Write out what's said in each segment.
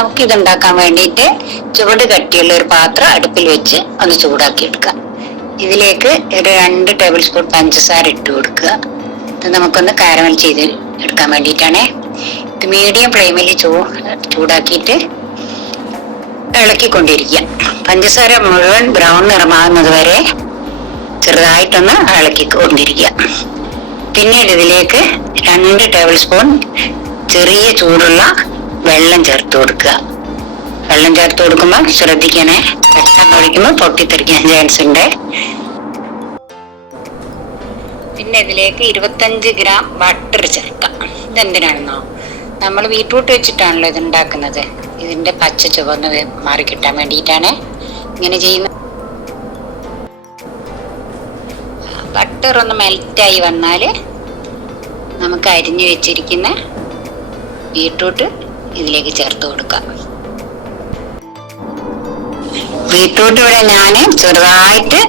നമുക്ക് ഇതുണ്ടാക്കാൻ വേണ്ടിയിട്ട് ചുവട് കട്ടിയുള്ള ഒരു പാത്രം അടുപ്പിൽ വെച്ച് ഒന്ന് ചൂടാക്കി എടുക്കുക. ഇതിലേക്ക് ഒരു 2 ടേബിൾ സ്പൂൺ പഞ്ചസാര ഇട്ട് കൊടുക്കുക. ഇത് നമുക്കൊന്ന് കാരമൽ ചെയ്ത് എടുക്കാൻ വേണ്ടിയിട്ടാണ്. ഇത് മീഡിയം ഫ്ലെയിമിൽ ചൂടാക്കിയിട്ട് ഇളക്കിക്കൊണ്ടിരിക്കുക. പഞ്ചസാര മുഴുവൻ ബ്രൗൺ നിറമാകുന്നത് വരെ ചെറുതായിട്ടൊന്ന് ഇളക്കിക്കൊണ്ടിരിക്കുക. പിന്നീട് ഇതിലേക്ക് 2 ടേബിൾ സ്പൂൺ ചെറിയ ചൂടുള്ള വെള്ളം ചേർത്ത് കൊടുക്കുക. വെള്ളം ചേർത്ത് കൊടുക്കുമ്പോൾ ശ്രദ്ധിക്കണേ, പെട്ടെന്ന് ഒഴിക്കുമ്പോൾ പൊട്ടിത്തെറിക്കാൻ ചാൻസ് ഉണ്ട്. പിന്നെ ഇതിലേക്ക് 25 ഗ്രാം ബട്ടർ ചേർക്കാം. ഇതെന്തിനാണെന്നോ, നമ്മൾ ബീട്രൂട്ട് വെച്ചിട്ടാണല്ലോ ഇത് ഉണ്ടാക്കുന്നത്. ഇതിന്റെ പച്ച ചുവന്ന് മാറി കിട്ടാൻ വേണ്ടിയിട്ടാണ് ഇങ്ങനെ ചെയ്യുന്നത്. ബട്ടർ ഒന്ന് മെൽറ്റായി വന്നാൽ നമുക്ക് അരിഞ്ഞു വെച്ചിരിക്കുന്ന ബീട്രൂട്ട് ഇതിലേക്ക് ചേർത്ത് കൊടുക്കാം. ബീട്രൂട്ട് ഇവിടെ ഞാൻ ചെറുതായിട്ട്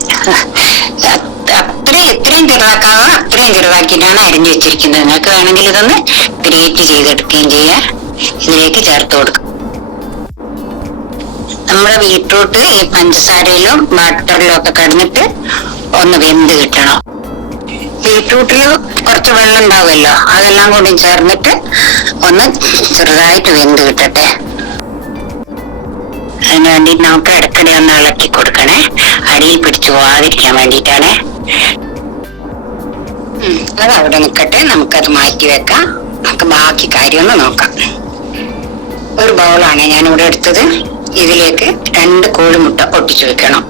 എത്രയും ചെറുതാക്കാവോ അത്രയും ചെറുതാക്കിയിട്ടാണ് അരിഞ്ഞു വെച്ചിരിക്കുന്നത്. നിങ്ങൾക്ക് വേണമെങ്കിൽ ഇതൊന്ന് ഗ്രേറ്റ് ചെയ്തെടുക്കുകയും ചെയ്യാം. ഇതിലേക്ക് ചേർത്ത് കൊടുക്കാം. നമ്മുടെ ബീട്രൂട്ട് ഈ പഞ്ചസാരയിലും ബട്ടറിലും ഒക്കെ കിടന്നിട്ട് ഒന്ന് വെന്ത് കിട്ടണം. ബീട്രൂട്ടിൽ കുറച്ച് വെള്ളം ഉണ്ടാവുമല്ലോ, അതെല്ലാം കൂടി ചേർന്നിട്ട് ഒന്ന് ചെറുതായിട്ട് വെന്ത് കിട്ടട്ടെ. അതിന് വേണ്ടി നമുക്ക് ഇടയ്ക്കിടെ ഒന്ന് ഇളക്കി കൊടുക്കണേ, അടിയിൽ പിടിച്ചു പോവാതിരിക്കാൻ വേണ്ടിയിട്ടാണ്. അത് അവിടെ നിൽക്കട്ടെ, നമുക്കത് മാറ്റി വെക്കാം. നമുക്ക് ബാക്കി കാര്യമൊന്ന് നോക്കാം. ഒരു ബൗളാണ് ഞാനിവിടെ എടുത്തത്. ഇതിലേക്ക് 2 കോഴിമുട്ട പൊട്ടിച്ചു വെക്കണം.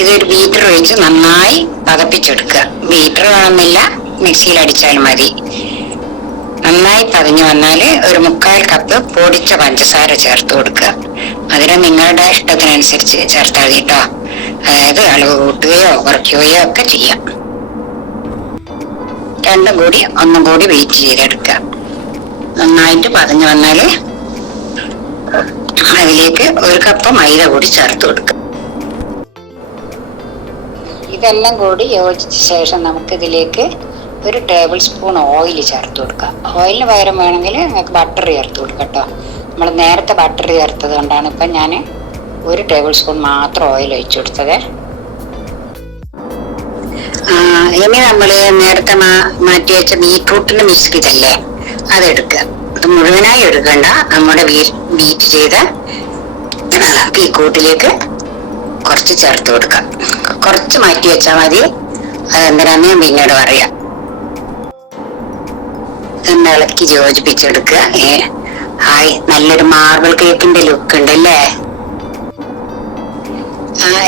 ഇതൊരു ബീറ്റർ വെച്ച് നന്നായി പതപ്പിച്ചെടുക്കുക. ബീറ്റർ വേണമെന്നില്ല, മിക്സിയിൽ അടിച്ചാലും മതി. നന്നായി പതിഞ്ഞു വന്നാൽ ഒരു 1/4 കപ്പ് പൊടിച്ച പഞ്ചസാര ചേർത്ത് കൊടുക്കുക. അതിന് നിങ്ങളുടെ ഇഷ്ടത്തിനനുസരിച്ച് ചേർത്താൽ മതി കേട്ടോ. അതായത് അളവ് കൂട്ടുകയോ കുറയ്ക്കുകയോ ഒക്കെ ചെയ്യാം. രണ്ടും കൂടി ഒന്നും കൂടി വെയിറ്റ് ചെയ്തെടുക്കുക. നന്നായിട്ട് പതിഞ്ഞു വന്നാൽ അതിലേക്ക് 1 കപ്പ് മൈദ കൂടി ചേർത്ത് കൊടുക്കുക. ഇതെല്ലാം കൂടി യോജിച്ച ശേഷം നമുക്കിതിലേക്ക് 1 ടേബിൾ സ്പൂൺ ഓയിൽ ചേർത്ത് കൊടുക്കാം. ഓയിലിന് പകരം വേണമെങ്കിൽ നിങ്ങൾക്ക് ബട്ടർ ചേർത്ത് കൊടുക്കാം കേട്ടോ. നമ്മൾ നേരത്തെ ബട്ടർ ചേർത്തത് കൊണ്ടാണ് ഇപ്പം ഞാൻ 1 ടേബിൾ സ്പൂൺ മാത്രം ഓയിൽ ഒഴിച്ചു കൊടുത്തത്. ഇനി നമ്മൾ നേരത്തെ മാറ്റി വെച്ച ബീട്രൂട്ടിന്റെ മിശ്രിതല്ലേ, അതെടുക്കുക. അത് മുഴുവനായി എടുക്കണ്ട, നമ്മുടെ ബീറ്റ് ചെയ്ത ബീട്രൂട്ടിലേക്ക് കുറച്ച് ചേർത്ത് കൊടുക്കാം. കുറച്ച് മാറ്റി വെച്ചാൽ മതി. അതെന്തിനാന്ന് ഞാൻ പിന്നീട് പറയാം. ഒന്ന് ഇളക്കി യോജിപ്പിച്ചെടുക്കുക. ഹായ്, നല്ലൊരു മാർബിൾ കേക്കിന്റെ ലുക്ക് ഉണ്ടല്ലേ.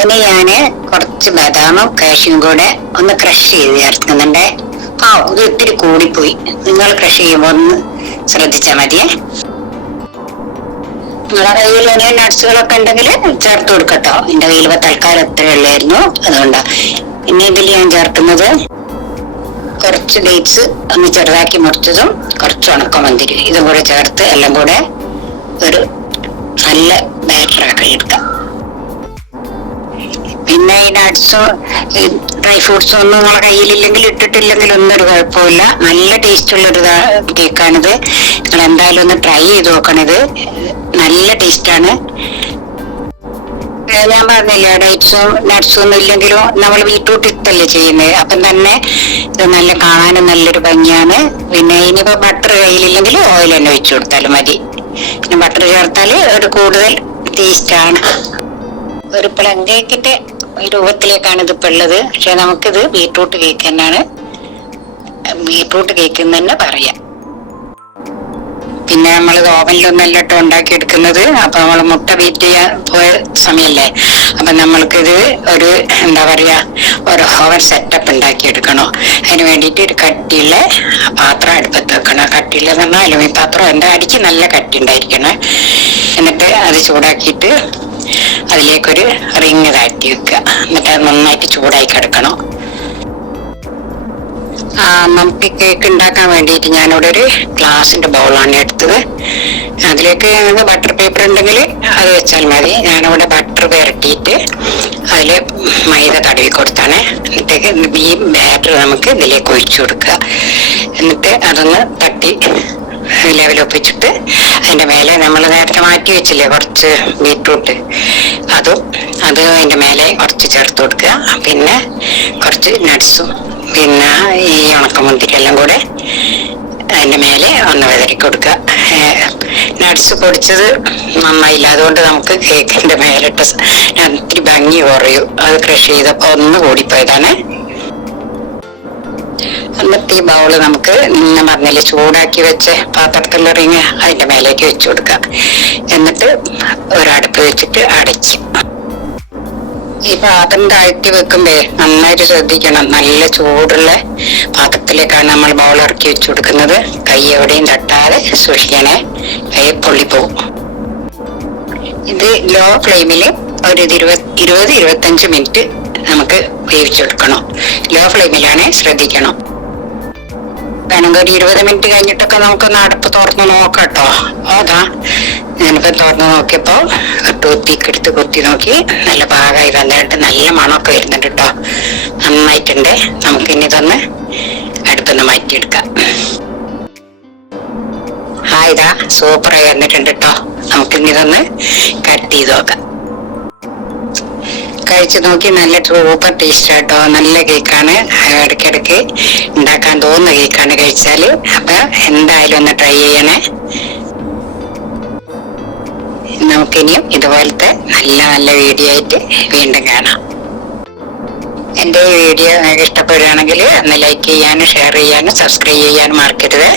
ഇനി ഞാന് കുറച്ച് ബദാമും കാഷ്യും കൂടെ ഒന്ന് ക്രഷ് ചെയ്ത് ചേർക്കുന്നുണ്ട്. ഇത് ഇത്തിരി കൂടിപ്പോയി. നിങ്ങൾ ക്രഷ് ചെയ്യുമ്പോൾ ഒന്ന് ശ്രദ്ധിച്ചാൽ മതിയേ. നിങ്ങളുടെ കയ്യിൽ ഇനി നട്സുകളൊക്കെ ഉണ്ടെങ്കിൽ ചേർത്ത് കൊടുക്കട്ടോ. എന്റെ കയ്യിൽ തൽക്കാലം എത്രയുള്ളായിരുന്നു, അതുകൊണ്ടാ. പിന്നെ ഇതിൽ ഞാൻ ചേർക്കുന്നത് കുറച്ച് ഡേറ്റ്സ് ഒന്ന് ചെറുതാക്കി മുറിച്ചതും കുറച്ച് ഉണക്കമുന്തിരി ഇതും കൂടെ ചേർത്ത് എല്ലാം കൂടെ ഒരു നല്ല ബാറ്ററാക്കി എടുക്കാം. പിന്നെ ഈ നട്ട്സും ഡ്രൈ ഫ്രൂട്ട്സും ഒന്നും നമ്മളെ കയ്യിലില്ലെങ്കിൽ ഇട്ടിട്ടില്ലെങ്കിൽ ഒന്നൊരു കുഴപ്പമില്ല. നല്ല ടേസ്റ്റുള്ളൊരു കേക്കാണിത്. നിങ്ങൾ എന്തായാലും ഒന്ന് ട്രൈ ചെയ്ത് നോക്കണത്. നല്ല ടേസ്റ്റാണ്. ഞാൻ പറഞ്ഞില്ല, ഡേറ്റ്സും നട്ട്സും ഒന്നും ഇല്ലെങ്കിലും നമ്മൾ ബീട്രൂട്ട് ഇട്ടല്ലേ ചെയ്യുന്നത്. അപ്പം തന്നെ ഇത് നല്ല കാണാനും നല്ലൊരു ഭംഗിയാണ്. പിന്നെ ഇനിയിപ്പോ ബട്ടർ കയ്യിലില്ലെങ്കിൽ ഓയിൽ തന്നെ വെച്ചു കൊടുത്താലും മതി. പിന്നെ ബട്ടർ ചേർത്താൽ ഒരു കൂടുതൽ ടേസ്റ്റാണ്. ഒരു പ്ലം കേക്കിന്റെ രൂപത്തിലേക്കാണ് ഇതിപ്പോ ഉള്ളത്. പക്ഷെ നമുക്കിത് ബീട്രൂട്ട് കേക്ക് തന്നെയാണ്, ബീട്രൂട്ട് കേക്ക് എന്ന് തന്നെ പറയാം. പിന്നെ നമ്മളിത് ഓവനിലൊന്നല്ല കേട്ടോ ഉണ്ടാക്കിയെടുക്കുന്നത്. അപ്പൊ നമ്മൾ മുട്ട ബീറ്റ് ചെയ്യാൻ പോയ സമയല്ലേ, അപ്പൊ നമ്മൾക്കിത് ഒരു എന്താ പറയാ, ഒരു ഓവൻ സെറ്റപ്പ് ഉണ്ടാക്കിയെടുക്കണോ. അതിന് വേണ്ടിയിട്ട് ഒരു കട്ടിയുള്ള പാത്രം അടുപ്പത്ത് വെക്കണം. കട്ടിയുള്ളതെന്ന് പറഞ്ഞാൽ അലുമിനിയം പാത്രം. എൻ്റെ അടിക്ക് നല്ല കട്ടി ഉണ്ടായിരിക്കണം. എന്നിട്ട് അത് ചൂടാക്കിയിട്ട് അതിലേക്കൊരു റിങ് താഴ്ത്തി വെക്കുക. എന്നിട്ട് അത് നന്നായിട്ട് ചൂടായി കിടക്കണം. നമുക്ക് കേക്ക് ഉണ്ടാക്കാൻ വേണ്ടിയിട്ട് ഞാനിവിടെ ഒരു ഗ്ലാസിന്റെ ബൗളാണ് എടുത്തത്. അതിലേക്ക് ബട്ടർ പേപ്പർ ഉണ്ടെങ്കിൽ അത് വെച്ചാൽ മതി. ഞാനിവിടെ ബട്ടർ പുരട്ടിയിട്ട് അതിൽ മൈദ തടവി കൊടുത്താണ്. എന്നിട്ടേക്ക് ഈ ബാറ്റർ നമുക്ക് ഇതിലേക്ക് ഒഴിച്ചു കൊടുക്കുക. എന്നിട്ട് അതൊന്ന് തട്ടി ലെവലൊപ്പിച്ചിട്ട് അതിന്റെ മേലെ നമ്മൾ നേരത്തെ മാറ്റി വെച്ചില്ലേ കുറച്ച് ബീറ്റ്റൂട്ട്, അത് അതിന്റെ മേലെ കുറച്ച് ചേർത്ത് കൊടുക്കുക. പിന്നെ കുറച്ച് നട്ട്സും പിന്നെ ഈ ഉണക്കമുന്തിരി എല്ലാം കൂടെ അതിന്റെ മേലെ ഒന്ന് വിതറി കൊടുക്കുക. നട്ട്സ് പൊടിച്ചത് നന്നായില്ല, അതുകൊണ്ട് നമുക്ക് കേക്കിന്റെ മേലിട്ട ഇത്തിരി ഭംഗി കുറയും. അത് ക്രഷ് ചെയ്തപ്പോ ഒന്ന് കൂടിപ്പോയതാണ്. എന്നിട്ട് ഈ ബൗള് നമുക്ക് ഞാൻ പറഞ്ഞില്ലേ ചൂടാക്കി വെച്ച പാത്രത്തിലുള്ള റിങ് അതിന്റെ മേലേക്ക് വെച്ചു കൊടുക്കുക. എന്നിട്ട് ഒരടുപ്പ് വെച്ചിട്ട് അടയ്ക്കും. ഈ പാത്രം താഴ്ത്തി വെക്കുമ്പോ നന്നായിട്ട് ശ്രദ്ധിക്കണം. നല്ല ചൂടുള്ള പാത്രത്തിലേക്കാണ് നമ്മൾ ബൗൾ ഇറക്കി വെച്ചു കൊടുക്കുന്നത്. കൈ എവിടെയും തട്ടാതെ സൂക്ഷിക്കണേ, കൈ പൊള്ളിപ്പോവും. ഇത് ലോ ഫ്ലെയിമില് ഒരു 20-25 മിനിറ്റ് നമുക്ക് വേവിച്ചെടുക്കണം. ലോ ഫ്ലെയിമിലാണ്, ശ്രദ്ധിക്കണം. വേണമെങ്കിൽ ഒരു 20 മിനിറ്റ് കഴിഞ്ഞിട്ടൊക്കെ നമുക്കൊന്ന് അടുപ്പ് തുറന്ന് നോക്കാം കേട്ടോ. അതാ ഞാനിപ്പോ തുറന്ന് നോക്കിയപ്പോ ടൂത്തിക്ക് എടുത്ത് കുത്തി നോക്കി നല്ല പാകമായി വന്നിട്ട് നല്ല മണമൊക്കെ വരുന്നുണ്ട് കേട്ടോ. നന്നായിട്ടുണ്ട്. നമുക്കിനി ഇതൊന്ന് അടുപ്പൊന്ന് മാറ്റിയെടുക്കാം. ഇതാ സൂപ്പറായി വന്നിട്ടുണ്ട് കേട്ടോ. നമുക്കിനി ഇതൊന്ന് കട്ട് ചെയ്ത് നോക്കാം. കഴിച്ചു നോക്കി, നല്ല സൂപ്പർ ടേസ്റ്റ് കേട്ടോ. നല്ല കേക്കാണ്, ഇടയ്ക്കിടയ്ക്ക് ഉണ്ടാക്കാൻ തോന്നുന്ന കേക്കാണ് കഴിച്ചാല്. അപ്പൊ എന്തായാലും ഒന്ന് ട്രൈ ചെയ്യണേ. നമുക്കിനിയും ഇതുപോലത്തെ നല്ല നല്ല വീഡിയോ ആയിട്ട് വീണ്ടും കാണാം. എന്റെ ഈ വീഡിയോ ഇഷ്ടപ്പെടുകയാണെങ്കിൽ ഒന്ന് ലൈക്ക് ചെയ്യാനും ഷെയർ ചെയ്യാനും സബ്സ്ക്രൈബ് ചെയ്യാനും മറക്കരുത്.